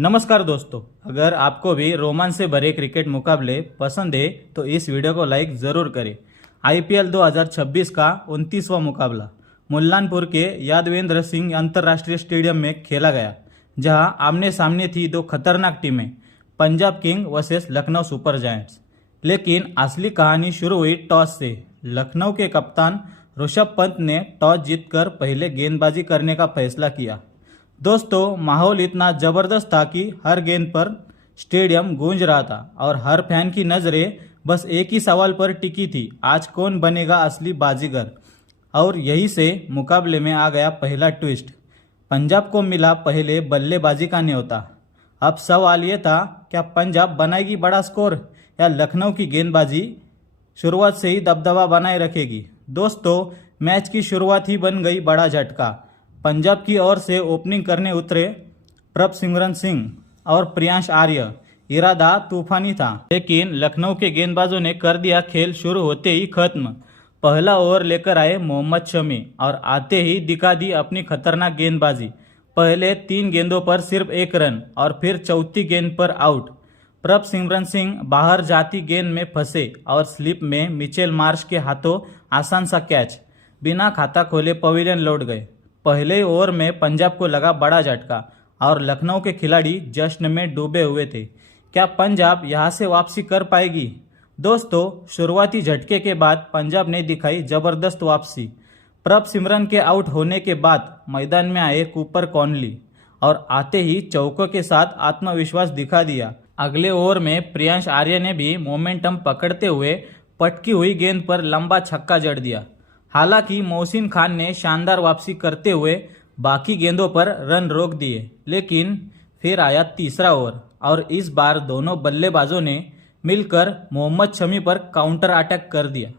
नमस्कार दोस्तों, अगर आपको भी रोमांच से भरे क्रिकेट मुकाबले पसंद है तो इस वीडियो को लाइक ज़रूर करें। आईपीएल 2026 का 29वां मुकाबला मुल्लानपुर के यादवेंद्र सिंह अंतर्राष्ट्रीय स्टेडियम में खेला गया, जहां आमने सामने थी दो खतरनाक टीमें, Punjab king versus Lucknow super giants. लेकिन असली कहानी शुरू हुई टॉस से। लखनऊ के कप्तान ऋषभ पंत ने टॉस जीतकर पहले गेंदबाजी करने का फैसला किया। दोस्तों, माहौल इतना जबरदस्त था कि हर गेंद पर स्टेडियम गूंज रहा था और हर फैन की नजरें बस एक ही सवाल पर टिकी थी, आज कौन बनेगा असली बाजीगर। और यही से मुकाबले में आ गया पहला ट्विस्ट। पंजाब को मिला पहले बल्लेबाजी का न्योता। अब सवाल ये था, क्या पंजाब बनाएगी बड़ा स्कोर या लखनऊ की गेंदबाजी शुरुआत से ही दबदबा बनाए रखेगी। दोस्तों, मैच की शुरुआत ही बन गई बड़ा झटका। पंजाब की ओर से ओपनिंग करने उतरे प्रभसिमरन सिंह और प्रियांश आर्य। इरादा तूफानी था, लेकिन लखनऊ के गेंदबाजों ने कर दिया खेल शुरू होते ही खत्म। पहला ओवर लेकर आए मोहम्मद शमी और आते ही दिखा दी अपनी खतरनाक गेंदबाजी। पहले 3 गेंदों पर सिर्फ 1 रन और फिर चौथी गेंद पर आउट। प्रभसिमरन सिंह बाहर जाती गेंद में फंसे और स्लिप में मिचेल मार्श के हाथों आसान सा कैच। बिना खाता खोले पवेलियन लौट गए। पहले ओवर में पंजाब को लगा बड़ा झटका और लखनऊ के खिलाड़ी जश्न में डूबे हुए थे। क्या पंजाब यहां से वापसी कर पाएगी? दोस्तों, शुरुआती झटके के बाद पंजाब ने दिखाई जबरदस्त वापसी। प्रभसिमरन के आउट होने के बाद मैदान में आए कूपर कॉनली और आते ही चौकों के साथ आत्मविश्वास दिखा दिया। अगले ओवर में प्रियांश आर्य ने भी मोमेंटम पकड़ते हुए पटकी हुई गेंद पर लंबा छक्का जड़ दिया। हालांकि मोहसिन खान ने शानदार वापसी करते हुए बाकी गेंदों पर रन रोक दिए, लेकिन फिर आया तीसरा ओवर और इस बार दोनों बल्लेबाजों ने मिलकर मोहम्मद शमी पर काउंटर अटैक कर दिया।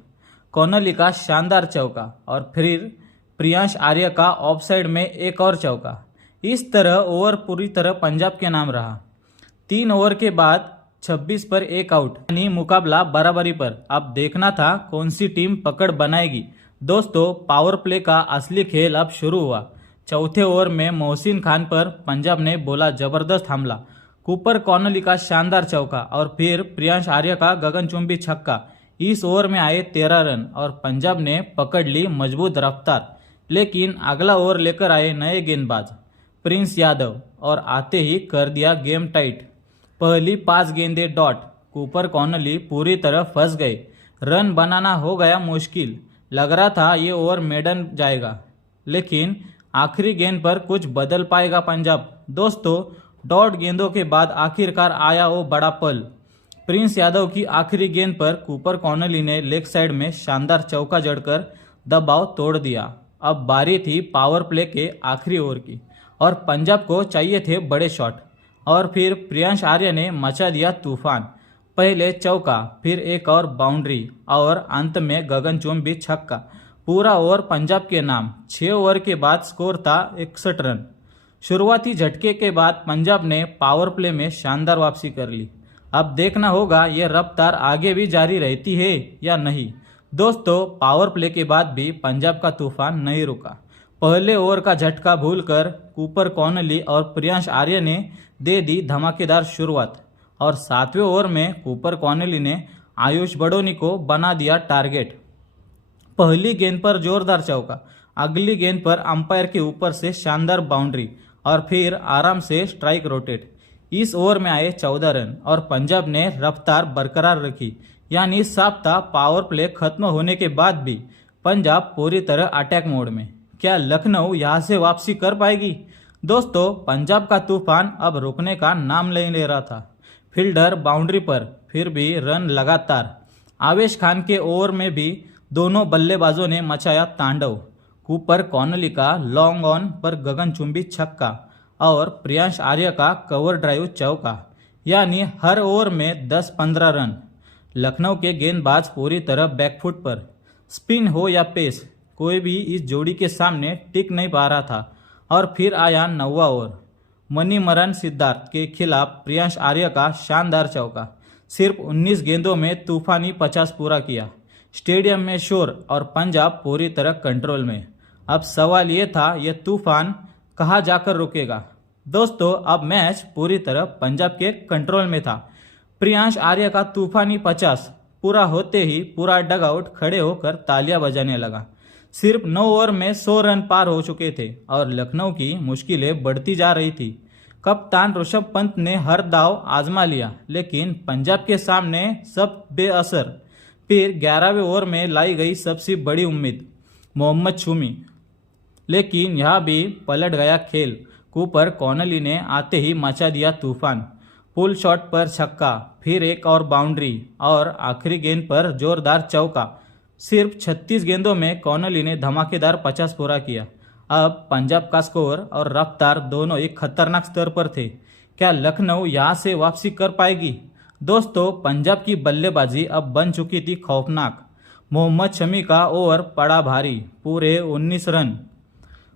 कॉनली का शानदार चौका और फिर प्रियांश आर्य का ऑफसाइड में एक और चौका। इस तरह ओवर पूरी तरह पंजाब के नाम रहा। 3 ओवर के बाद 26 पर 1 आउट, यानी मुकाबला बराबरी पर। अब देखना था कौन सी टीम पकड़ बनाएगी। दोस्तों, पावर प्ले का असली खेल अब शुरू हुआ। चौथे ओवर में मोहसिन खान पर पंजाब ने बोला जबरदस्त हमला। कूपर कॉनली का शानदार चौका और फिर प्रियांश आर्य का गगनचुंबी छक्का। इस ओवर में आए 13 रन और पंजाब ने पकड़ ली मजबूत रफ्तार। लेकिन अगला ओवर लेकर आए नए गेंदबाज प्रिंस यादव और आते ही कर दिया गेम टाइट। पहली 5 गेंदें डॉट। कूपर कॉनली पूरी तरह फंस गए। रन बनाना हो गया मुश्किल। लग रहा था ये ओवर मेडन जाएगा, लेकिन आखिरी गेंद पर कुछ बदल पाएगा पंजाब। दोस्तों, डॉट गेंदों के बाद आखिरकार आया वो बड़ा पल। प्रिंस यादव की आखिरी गेंद पर कूपर कॉनली ने लेग साइड में शानदार चौका जड़कर दबाव तोड़ दिया। अब बारी थी पावर प्ले के आखिरी ओवर की और पंजाब को चाहिए थे बड़े शॉट। और फिर प्रियांश आर्य ने मचा दिया तूफान। पहले चौका, फिर एक और बाउंड्री और अंत में गगनचुंबी छक्का। पूरा ओवर पंजाब के नाम। 6 ओवर के बाद स्कोर था 61 रन। शुरुआती झटके के बाद पंजाब ने पावर प्ले में शानदार वापसी कर ली। अब देखना होगा ये रफ्तार आगे भी जारी रहती है या नहीं। दोस्तों, पावर प्ले के बाद भी पंजाब का तूफान नहीं रुका। पहले ओवर का झटका भूलकर कूपर कॉनली और प्रियांश आर्य ने दे दी धमाकेदार शुरुआत और 7वें ओवर में कूपर कॉनली ने आयुष बड़ोनी को बना दिया टारगेट। पहली गेंद पर जोरदार चौका, अगली गेंद पर अंपायर के ऊपर से शानदार बाउंड्री और फिर आराम से स्ट्राइक रोटेट। इस ओवर में आए 14 रन और पंजाब ने रफ्तार बरकरार रखी। यानी साफ था, पावर प्ले खत्म होने के बाद भी पंजाब पूरी तरह अटैक मोड में। क्या लखनऊ यहां से वापसी कर पाएगी? दोस्तों, पंजाब का तूफान अब रुकने का नाम नहीं ले रहा था। फील्डर बाउंड्री पर, फिर भी रन लगातार। आवेश खान के ओवर में भी दोनों बल्लेबाजों ने मचाया तांडव। कूपर कॉनली का लॉन्ग ऑन पर गगनचुंबी छक्का और प्रियांश आर्य का कवर ड्राइव चौका। यानी हर ओवर में 10-15 रन। लखनऊ के गेंदबाज पूरी तरह बैकफुट पर। स्पिन हो या पेस, कोई भी इस जोड़ी के सामने टिक नहीं पा रहा था। और फिर आया 9वां ओवर। मणिमरन सिद्धार्थ के खिलाफ प्रियांश आर्य का शानदार चौका। सिर्फ 19 गेंदों में तूफानी 50 पूरा किया। स्टेडियम में शोर और पंजाब पूरी तरह कंट्रोल में। अब सवाल ये था, ये तूफान कहाँ जाकर रुकेगा? दोस्तों अब मैच पूरी तरह पंजाब के कंट्रोल में था। प्रियांश आर्य का तूफानी 50 पूरा होते ही पूरा डगआउट खड़े होकर तालियां बजाने लगा। सिर्फ 9 ओवर में 100 रन पार हो चुके थे और लखनऊ की मुश्किलें बढ़ती जा रही थी। कप्तान ऋषभ पंत ने हर दाव आजमा लिया, लेकिन पंजाब के सामने सब बेअसर। फिर 11वें ओवर में लाई गई सबसे बड़ी उम्मीद, मोहम्मद शमी, लेकिन यह भी पलट गया खेल। कूपर कॉनली ने आते ही मचा दिया तूफान। पुल शॉट पर छक्का, फिर एक और बाउंड्री और आखिरी गेंद पर जोरदार चौका। सिर्फ 36 गेंदों में कॉनली ने धमाकेदार 50 पूरा किया। अब पंजाब का स्कोर और रफ्तार दोनों एक खतरनाक स्तर पर थे। क्या लखनऊ यहां से वापसी कर पाएगी? दोस्तों पंजाब की बल्लेबाजी अब बन चुकी थी खौफनाक। मोहम्मद शमी का ओवर पड़ा भारी, पूरे 19 रन।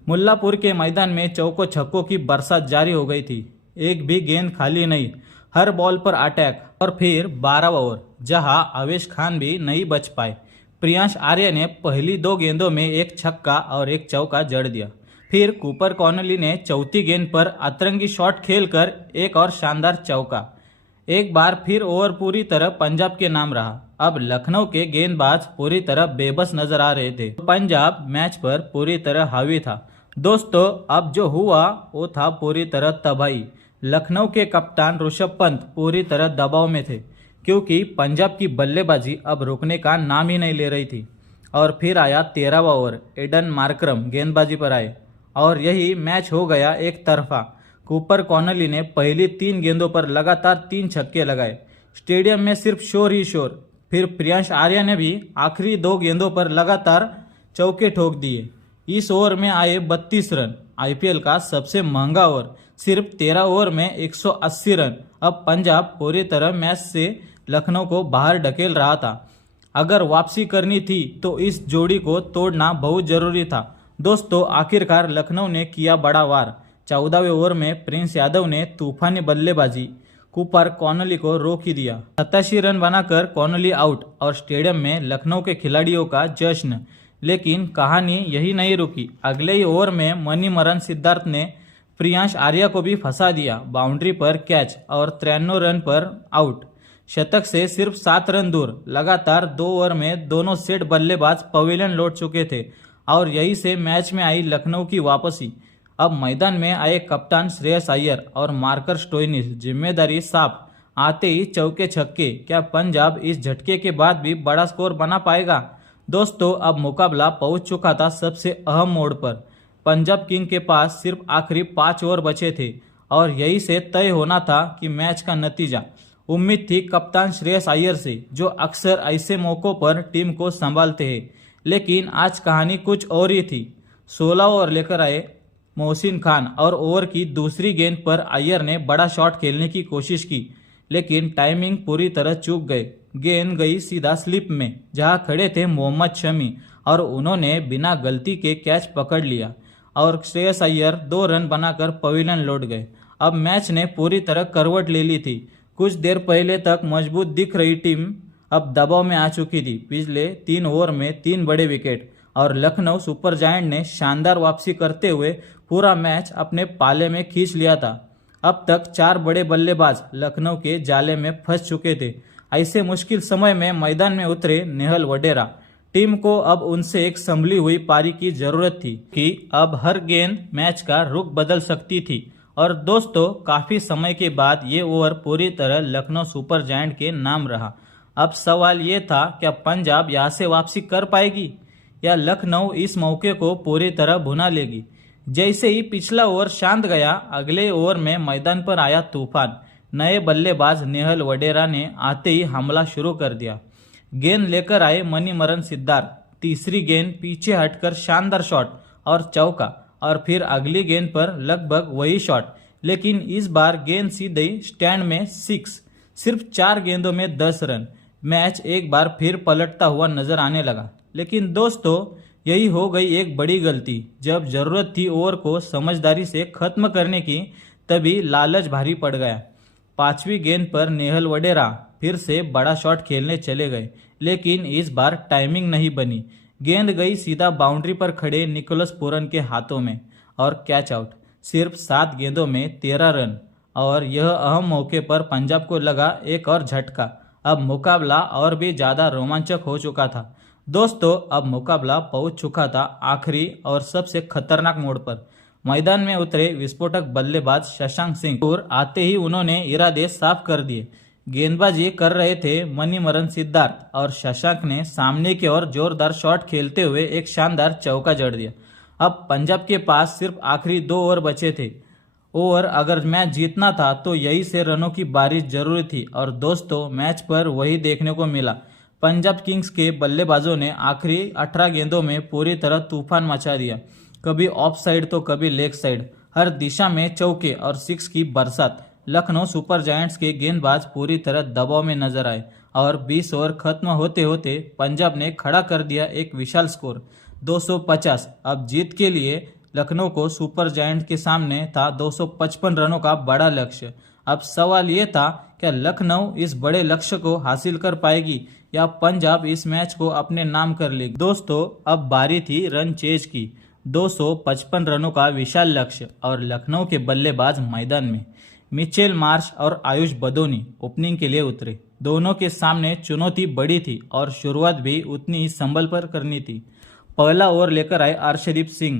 मुल्लापुर के मैदान में चौकों छक्कों की बरसात जारी हो गई थी। एक भी गेंद खाली नहीं, हर बॉल पर अटैक। और फिर 12वां ओवर, जहां आवेश खान भी नहीं बच पाए। प्रियांश आर्य ने पहली 2 गेंदों में एक छक्का और एक चौका जड़ दिया। फिर कूपर कॉनली ने चौथी गेंद पर अतरंगी शॉट खेलकर एक और शानदार चौका। एक बार फिर ओवर पूरी तरह पंजाब के नाम रहा। अब लखनऊ के गेंदबाज पूरी तरह बेबस नजर आ रहे थे। पंजाब मैच पर पूरी तरह हावी था। दोस्तों अब जो हुआ वो था पूरी तरह तबाही। लखनऊ के कप्तान ऋषभ पंत पूरी तरह दबाव में थे, क्योंकि पंजाब की बल्लेबाजी अब रुकने का नाम ही नहीं ले रही थी। और फिर आया 13वां ओवर, एडन मार्करम गेंदबाजी पर आए और यही मैच हो गया एक तरफा। कूपर कॉनली ने पहली 3 गेंदों पर लगातार 3 छक्के लगाए। स्टेडियम में सिर्फ शोर ही शोर। फिर प्रियांश आर्य ने भी आखिरी 2 गेंदों पर लगातार चौके ठोक दिए। इस ओवर में आए 32 रन, आईपीएल का सबसे महंगा ओवर। सिर्फ 13 ओवर में 180 रन। अब पंजाब पूरी तरह मैच से लखनऊ को बाहर ढकेल रहा था। अगर वापसी करनी थी तो इस जोड़ी को तोड़ना बहुत जरूरी था। दोस्तों आखिरकार लखनऊ ने किया बड़ा वार। 14वें ओवर में प्रिंस यादव ने तूफानी बल्लेबाजी कूपर कॉनली को रोक ही दिया। 87 रन बनाकर कॉनली आउट और स्टेडियम में लखनऊ के खिलाड़ियों का जश्न। लेकिन कहानी यही नहीं रुकी। अगले ही ओवर में मणिमरन सिद्धार्थ ने प्रियांश आर्य को भी फंसा दिया। बाउंड्री पर कैच और 93 रन पर आउट। शतक से सिर्फ 7 रन दूर। लगातार 2 ओवर में दोनों सेट बल्लेबाज पवेलियन लौट चुके थे और यही से मैच में आई लखनऊ की वापसी। अब मैदान में आए कप्तान श्रेयस अय्यर और मार्कर स्टोइनिस, जिम्मेदारी साफ। आते ही चौके छक्के। क्या पंजाब इस झटके के बाद भी बड़ा स्कोर बना पाएगा? दोस्तों अब मुकाबला पहुंच चुका था सबसे अहम मोड़ पर। पंजाब किंग के पास सिर्फ आखिरी 5 ओवर बचे थे और यही से तय होना था कि मैच का नतीजा। उम्मीद थी कप्तान श्रेयस अय्यर से, जो अक्सर ऐसे मौकों पर टीम को संभालते हैं। लेकिन आज कहानी कुछ और ही थी। 16 ओवर लेकर आए मोहसिन खान और ओवर की दूसरी गेंद पर अय्यर ने बड़ा शॉट खेलने की कोशिश की, लेकिन टाइमिंग पूरी तरह चूक गए। गेंद गई सीधा स्लिप में, जहां खड़े थे मोहम्मद शमी और उन्होंने बिना गलती के कैच पकड़ लिया और श्रेयस अय्यर 2 रन बनाकर पवेलियन लौट गए। अब मैच ने पूरी तरह करवट ले ली थी। कुछ देर पहले तक मजबूत दिख रही टीम अब दबाव में आ चुकी थी। पिछले 3 ओवर में 3 बड़े विकेट और लखनऊ सुपर जायंट ने शानदार वापसी करते हुए पूरा मैच अपने पाले में खींच लिया था। अब तक 4 बड़े बल्लेबाज लखनऊ के जाले में फंस चुके थे। ऐसे मुश्किल समय में मैदान में उतरे नेहल वडेरा। टीम को अब उनसे एक संभली हुई पारी की जरूरत थी कि अब हर गेंद मैच का रुख बदल सकती थी। और दोस्तों काफी समय के बाद ये ओवर पूरी तरह लखनऊ सुपर जायंट के नाम रहा। अब सवाल ये था, क्या पंजाब यहाँ से वापसी कर पाएगी या लखनऊ इस मौके को पूरी तरह भुना लेगी? जैसे ही पिछला ओवर शांत गया, अगले ओवर में मैदान पर आया तूफान। नए बल्लेबाज नेहल वडेरा ने आते ही हमला शुरू कर दिया। गेंद लेकर आए मणिमरन सिद्धार्थ। तीसरी गेंद पीछे हटकर शानदार शॉट और चौका, और फिर अगली गेंद पर लगभग वही शॉट, लेकिन इस बार गेंद सीधे स्टैंड में 6। सिर्फ 4 गेंदों में 10 रन। मैच एक बार फिर पलटता हुआ नजर आने लगा। लेकिन दोस्तों यही हो गई एक बड़ी गलती। जब जरूरत थी ओवर को समझदारी से खत्म करने की, तभी लालच भारी पड़ गया। 5वीं गेंद पर नेहल वडेरा फिर से बड़ा शॉट खेलने चले गए, लेकिन इस बार टाइमिंग नहीं बनी। गेंद गई सीधा बाउंड्री पर खड़े निकोलस पूरन के हाथों में और कैच आउट। सिर्फ 7 गेंदों में 13 रन। और यह अहम मौके पर पंजाब को लगा एक और झटका। अब मुकाबला और भी ज़्यादा रोमांचक हो चुका था। दोस्तों, अब मुकाबला पहुंच चुका था आखिरी और सबसे खतरनाक मोड़ पर। मैदान में उतरे विस्फोटक बल्लेबाज शशांक सिंह और आते ही उन्होंने इरादे साफ कर दिए। गेंदबाजी कर रहे थे मणिमरन सिद्धार्थ और शशांक ने सामने की ओर जोरदार शॉट खेलते हुए एक शानदार चौका जड़ दिया। अब पंजाब के पास सिर्फ आखिरी 2 ओवर बचे थे और अगर मैच जीतना था तो यही से रनों की बारिश जरूरी थी। और दोस्तों, मैच पर वही देखने को मिला। पंजाब किंग्स के बल्लेबाजों ने आखिरी 18 गेंदों में पूरी तरह तूफान मचा दिया। कभी ऑफ साइड तो कभी लेग साइड, हर दिशा में चौके और 6 की बरसात। लखनऊ सुपर जायंट्स के गेंदबाज पूरी तरह दबाव में नजर आए और 20 ओवर खत्म होते होते पंजाब ने खड़ा कर दिया एक विशाल स्कोर 250। अब जीत के लिए लखनऊ को सुपर जायंट के सामने था 255 रनों का बड़ा लक्ष्य। अब सवाल ये था, क्या लखनऊ इस बड़े लक्ष्य को हासिल कर पाएगी या पंजाब इस मैच को अपने नाम कर लेगी। दोस्तों, अब बारी थी रन चेज की। 255 रनों का विशाल लक्ष्य और लखनऊ के बल्लेबाज मैदान में। मिचेल मार्श और आयुष बदोनी ओपनिंग के लिए उतरे। दोनों के सामने चुनौती बड़ी थी और शुरुआत भी उतनी ही संभल पर करनी थी। पहला ओवर लेकर आए अर्शदीप सिंह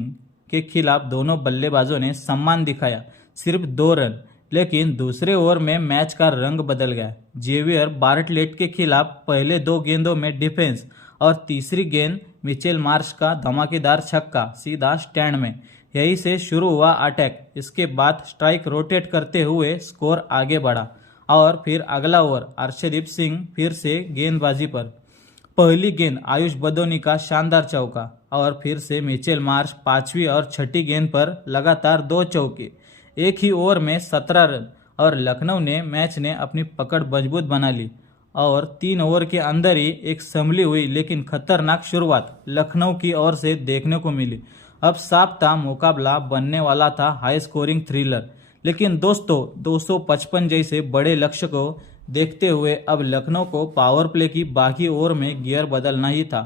के खिलाफ दोनों बल्लेबाजों ने सम्मान दिखाया, सिर्फ 2 रन। लेकिन दूसरे ओवर में मैच का रंग बदल गया। जेवियर बार्टलेट के खिलाफ पहले 2 गेंदों में डिफेंस और तीसरी गेंद मिचेल मार्श का धमाकेदार छक्का सीधा स्टैंड में। यही से शुरू हुआ अटैक। इसके बाद स्ट्राइक रोटेट करते हुए स्कोर आगे बढ़ा और फिर अगला ओवर अर्शदीप सिंह फिर से गेंदबाजी पर। पहली गेंद आयुष बदोनी का शानदार चौका और फिर से मिचेल मार्श 5वीं और 6ठी गेंद पर लगातार 2 चौके। एक ही ओवर में 17 रन और लखनऊ ने मैच ने अपनी पकड़ मजबूत बना ली और 3 ओवर के अंदर ही एक संभली हुई लेकिन खतरनाक शुरुआत लखनऊ की ओर से देखने को मिली। अब साफ था मुकाबला बनने वाला था हाई स्कोरिंग थ्रिलर। लेकिन दोस्तों, 255 जैसे बड़े लक्ष्य को देखते हुए अब लखनऊ को पावर प्ले की बाकी ओवर में गियर बदलना ही था।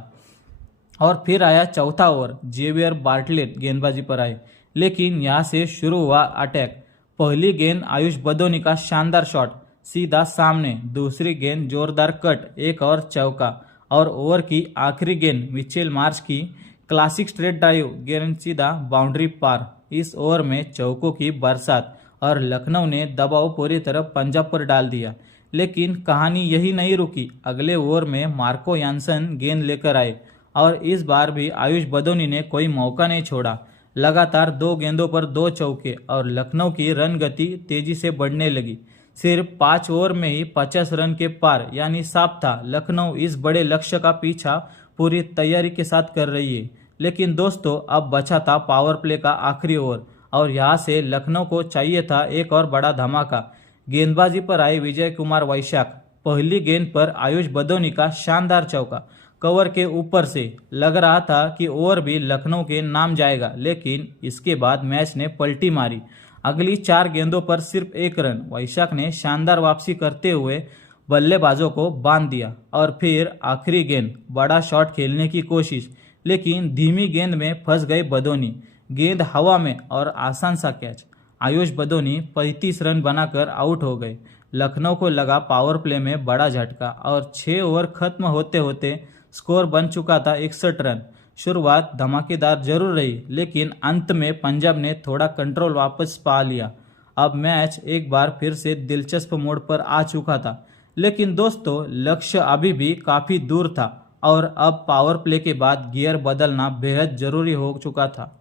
और फिर आया चौथा ओवर। जेवियर बार्टलेट गेंदबाजी पर आए, लेकिन यहाँ से शुरू हुआ अटैक। पहली गेंद आयुष बदोनी का शानदार शॉट सीधा सामने, दूसरी गेंद जोरदार कट, एक और चौका और ओवर की आखिरी गेंद मिचेल मार्श की क्लासिक स्ट्रेट ड्राइव गेंद सीधा बाउंड्री पार। इस ओवर में चौकों की बरसात और लखनऊ ने दबाव पूरी तरह पंजाब पर डाल दिया। लेकिन कहानी यही नहीं रुकी। अगले ओवर में मार्को यानसन गेंद लेकर आए और इस बार भी आयुष बदोनी ने कोई मौका नहीं छोड़ा। लगातार 2 गेंदों पर 2 चौके और लखनऊ की रन गति तेजी से बढ़ने लगी। सिर्फ 5 ओवर में ही 50 रन के पार, यानी साफ था लखनऊ इस बड़े लक्ष्य का पीछा पूरी तैयारी के साथ कर रही है। लेकिन दोस्तों, अब बचा था पावर प्ले का आखिरी ओवर और यहाँ से लखनऊ को चाहिए था एक और बड़ा धमाका। गेंदबाजी पर आए विजय कुमार वैशाख। पहली गेंद पर आयुष बदोनी का शानदार चौका कवर के ऊपर से। लग रहा था कि ओवर भी लखनऊ के नाम जाएगा, लेकिन इसके बाद मैच ने पलटी मारी। अगली 4 गेंदों पर सिर्फ 1 रन। वैशाख ने शानदार वापसी करते हुए बल्लेबाजों को बांध दिया और फिर आखिरी गेंद बड़ा शॉट खेलने की कोशिश, लेकिन धीमी गेंद में फंस गए बदोनी। गेंद हवा में और आसान सा कैच। आयुष बदोनी 35 रन बनाकर आउट हो गए। लखनऊ को लगा पावर प्ले में बड़ा झटका और 6 ओवर खत्म होते होते स्कोर बन चुका था 61 रन। शुरुआत धमाकेदार जरूर रही, लेकिन अंत में पंजाब ने थोड़ा कंट्रोल वापस पा लिया। अब मैच एक बार फिर से दिलचस्प मोड़ पर आ चुका था। लेकिन दोस्तों, लक्ष्य अभी भी काफी दूर था और अब पावर प्ले के बाद गियर बदलना बेहद जरूरी हो चुका था।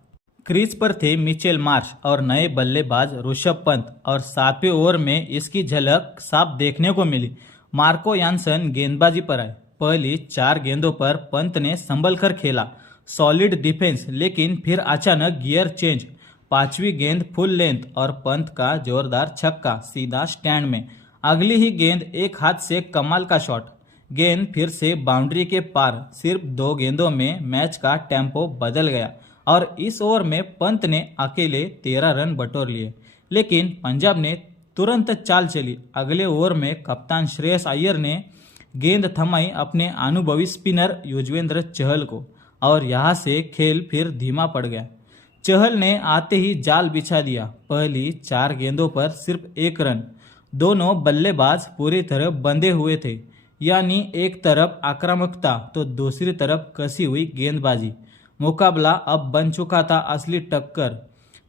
क्रीज पर थे मिचेल मार्श और नए बल्लेबाज ऋषभ पंत और 7वें ओवर में इसकी झलक साफ देखने को मिली। मार्को यानसन गेंदबाजी पर आए। पहली 4 गेंदों पर पंत ने संभल कर खेला, सॉलिड डिफेंस, लेकिन फिर अचानक गियर चेंज। 5वीं गेंद फुल लेंथ और पंत का जोरदार छक्का सीधा स्टैंड में। अगली ही गेंद एक हाथ से कमाल का शॉट। गेंद फिर से बाउंड्री के पार। सिर्फ 2 गेंदों में मैच का टेम्पो बदल गया और इस ओवर में पंत ने अकेले 13 रन बटोर लिए। लेकिन पंजाब ने तुरंत चाल चली। अगले ओवर में कप्तान श्रेयस अय्यर ने गेंद थमाई अपने अनुभवी स्पिनर युजवेंद्र चहल को और यहां से खेल फिर धीमा पड़ गया। चहल ने आते ही जाल बिछा दिया। पहली 4 गेंदों पर सिर्फ 1 रन। दोनों बल्लेबाज पूरी तरह बंधे हुए थे, यानी एक तरफ आक्रामकता तो दूसरी तरफ कसी हुई गेंदबाजी। मुकाबला अब बन चुका था असली टक्कर।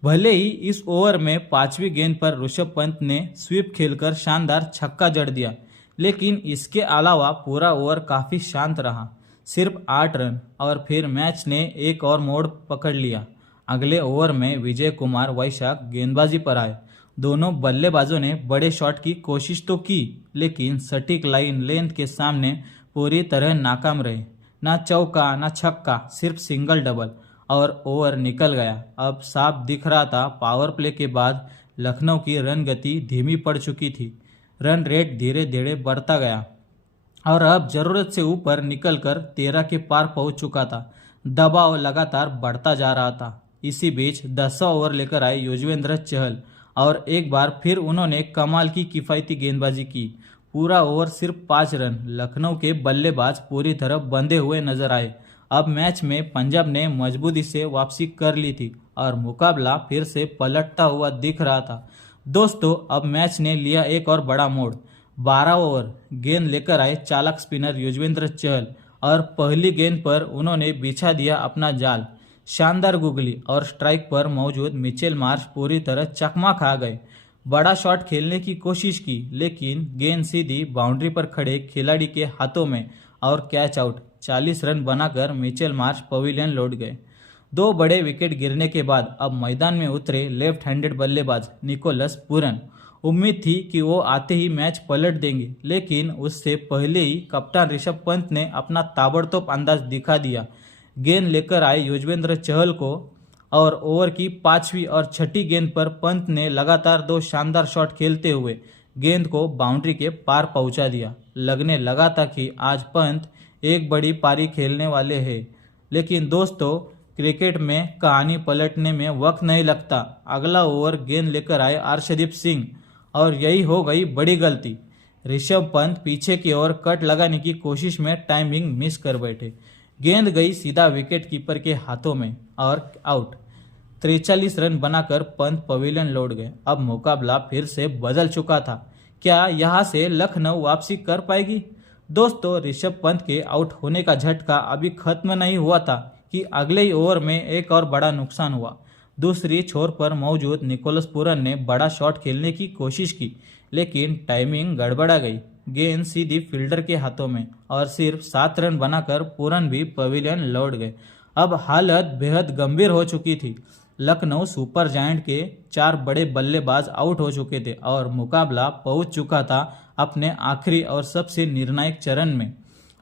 भले ही इस ओवर में 5वीं गेंद पर ऋषभ पंत ने स्वीप खेलकर शानदार छक्का जड़ दिया, लेकिन इसके अलावा पूरा ओवर काफी शांत रहा। सिर्फ 8 रन और फिर मैच ने एक और मोड़ पकड़ लिया। अगले ओवर में विजय कुमार वैशाख गेंदबाजी पर आए। दोनों बल्लेबाजों ने बड़े शॉट की कोशिश तो की, लेकिन सटीक लाइन लेंथ के सामने पूरी तरह नाकाम रहे। ना चौका ना छक्का, सिर्फ सिंगल डबल और ओवर निकल गया। अब साफ दिख रहा था पावर प्ले के बाद लखनऊ की रन गति धीमी पड़ चुकी थी। रन रेट धीरे धीरे बढ़ता गया और अब जरूरत से ऊपर निकलकर 13 के पार पहुंच चुका था। दबाव लगातार बढ़ता जा रहा था। इसी बीच 10वां ओवर लेकर आए युजवेंद्र चहल और एक बार फिर उन्होंने कमाल की किफायती गेंदबाजी की। पूरा ओवर सिर्फ 5 रन। लखनऊ के बल्लेबाज पूरी तरह बंधे हुए नजर आए। अब मैच में पंजाब ने मजबूती से वापसी कर ली थी और मुकाबला फिर से पलटता हुआ दिख रहा था। दोस्तों, अब मैच ने लिया एक और बड़ा मोड़। 12 ओवर गेंद लेकर आए चालाक स्पिनर युजवेंद्र चहल और पहली गेंद पर उन्होंने बिछा दिया अपना जाल। शानदार गुगली और स्ट्राइक पर मौजूद मिचेल मार्श पूरी तरह चकमा खा गए। बड़ा शॉट खेलने की कोशिश की, लेकिन गेंद सीधी बाउंड्री पर खड़े खिलाड़ी के हाथों में और कैच आउट। 40 रन बनाकर मिचेल मार्श पवेलियन लौट गए। 2 बड़े विकेट गिरने के बाद अब मैदान में उतरे लेफ्ट हैंडेड बल्लेबाज निकोलस पूरन। उम्मीद थी कि वो आते ही मैच पलट देंगे, लेकिन उससे पहले ही कप्तान ऋषभ पंत ने अपना ताबड़तोड़ अंदाज दिखा दिया। गेंद लेकर आए युजवेंद्र चहल को और ओवर की 5वीं और 6ठी गेंद पर पंत ने लगातार 2 शानदार शॉट खेलते हुए गेंद को बाउंड्री के पार पहुंचा दिया। लगने लगा था कि आज पंत एक बड़ी पारी खेलने वाले हैं, लेकिन दोस्तों, क्रिकेट में कहानी पलटने में वक्त नहीं लगता। अगला ओवर गेंद लेकर आए अर्शदीप सिंह और यही हो गई बड़ी गलती। ऋषभ पंत पीछे की ओर कट लगाने की कोशिश में टाइमिंग मिस कर बैठे। गेंद गई सीधा विकेट कीपर के हाथों में और आउट। 43 रन बनाकर पंत पवेलियन लौट गए। अब मुकाबला फिर से बदल चुका था। क्या यहां से लखनऊ वापसी कर पाएगी? दोस्तों, ऋषभ पंत के आउट होने का झटका अभी खत्म नहीं हुआ था कि अगले ही ओवर में एक और बड़ा नुकसान हुआ। दूसरी छोर पर मौजूद निकोलस पूरन ने बड़ा शॉट खेलने की कोशिश की, लेकिन टाइमिंग गड़बड़ा गई। गेंद सीधी फील्डर के हाथों में और सिर्फ 7 रन बनाकर पूरन भी पवेलियन लौट गए। अब हालत बेहद गंभीर हो चुकी थी। लखनऊ सुपर जायंट के 4 बड़े बल्लेबाज आउट हो चुके थे और मुकाबला पहुंच चुका था अपने आखिरी और सबसे निर्णायक चरण में।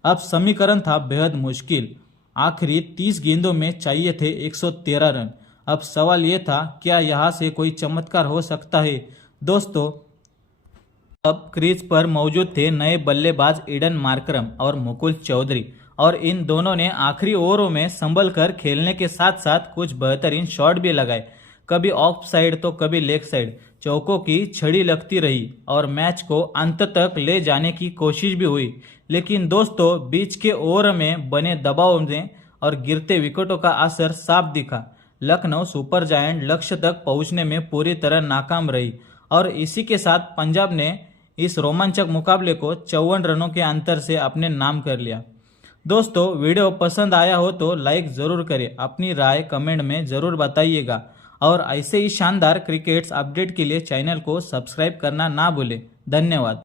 अब समीकरण था बेहद मुश्किल। आखिरी 30 गेंदों में चाहिए थे 113 रन। अब सवाल ये था, क्या यहाँ से कोई चमत्कार हो सकता है? दोस्तों, अब क्रीज पर मौजूद थे नए बल्लेबाज ईडन मार्करम और मुकुल चौधरी और इन दोनों ने आखिरी ओवरों में संभल कर खेलने के साथ साथ कुछ बेहतरीन शॉट भी लगाए। कभी ऑफ साइड तो कभी लेग साइड चौकों की छड़ी लगती रही और मैच को अंत तक ले जाने की कोशिश भी हुई। लेकिन दोस्तों, बीच के ओवर में बने दबाव में और गिरते विकेटों का असर साफ दिखा। लखनऊ सुपर जायंट लक्ष्य तक पहुंचने में पूरी तरह नाकाम रही और इसी के साथ पंजाब ने इस रोमांचक मुकाबले को 54 रनों के अंतर से अपने नाम कर लिया। दोस्तों, वीडियो पसंद आया हो तो लाइक जरूर करें। अपनी राय कमेंट में जरूर बताइएगा और ऐसे ही शानदार क्रिकेट्स अपडेट के लिए चैनल को सब्सक्राइब करना ना भूलें। धन्यवाद।